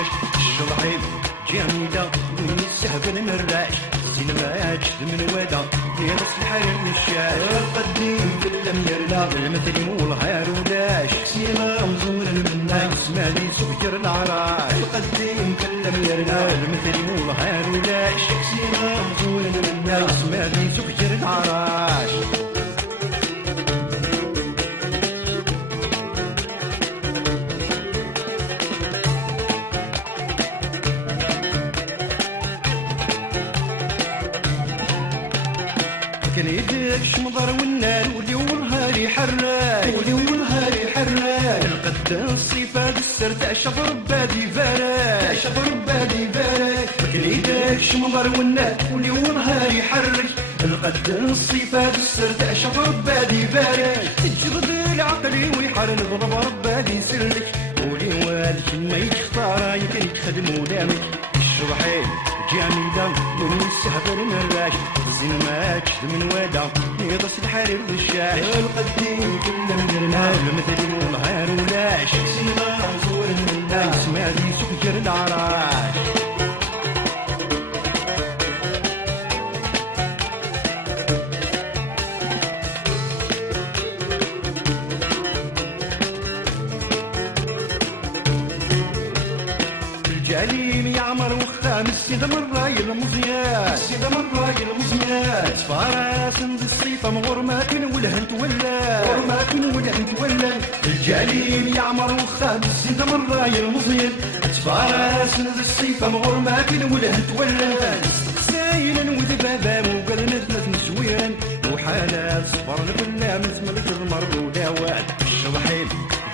الشاش الشرحيب جميلة ونستهبل مراش سينماج من ودا يرس الحرير والشاش القديم كل ميرنا المثل والهير وداش سينما مزور المناش مالي سكر العراش القديم كل ميرنا المثل والهير وداش سينما مزور المناش مالي سكر العراش كان يدك شمضر والنار ولي والهاري حراك ولي والهاري حراك القد الصفات السر تعشق ربادي فارك تعشق ربادي فارك كان يدك شمضر والنار ولي والهاري حرك القد الصفات السر تعشق ربادي فارك تجرد العقل ويحار نضرب ربادي سلك ولي والك ما يختار يمكن يخدم ودامك الشرحين جميلة ونستهبل مراش الزنمات من ودا يغص الحرير والشاش القديم كل مدرنا المثل والهير ولاش سيما زور الناس ما دي سكر العراش الجليل يعمر وخام السيد من راي المزيان السيد من راي المزيان فراس الصيفة مغرمات والهنت ولا غرمات والهنت ولا الجليل يعمر وخام السيد من راي المزيان فراس الصيفة مغرمات والهنت ولا سايلا وذبابا وقلنا ثلاث نسويان وحالات صفر البلا من ملك المرض وداوات الشرحين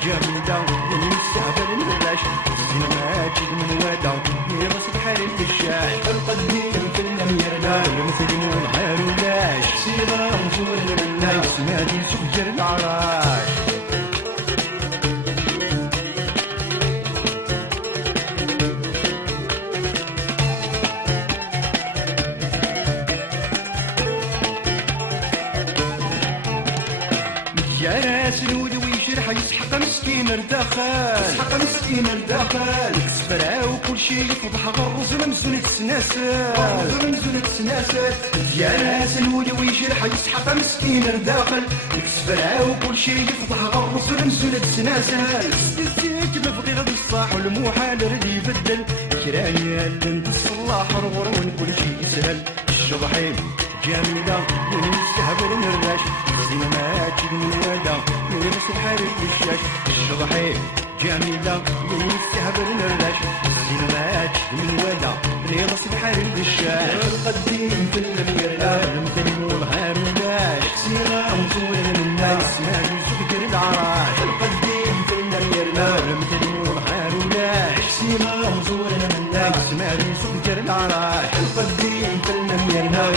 جميلة ونستهبل البلاش الزنمات من ودا يرس الحرير بالشاش القديم في الميرنا المثل والهير ولاش سيما مزور الناس مادي سكر العراش يا ناس الودوي يشرح يسحق مسكين الداخل يسحق مسكين الداخل كسفرا وكل شي يفضح غرز ممزونة السناسل غرز ممزونة السناسل يا ناس الودوي يشرح يسحق مسكين الداخل كسفرا وكل شي يفضح غرز ممزونة السناسل ستيك مفضي غد الصاح والمحال ردي يبدل كراني اللي الصلاح رغرون كل شي يسهل الشضحين جميلة ونستهبل نراش الزنمات من ودا يلبس الحرير والشاش الشضحين جميلة ونستهبل نراش الزنمات من ودا يلبس الحرير والشاش القديم في الميرنا المثل والهير ولاش سيرة مزور الناس ما يسكر العراش القديم في الميرنا المثل والهير ولاش سيرة مزور الناس ما يسكر العراش القديم في الميرنا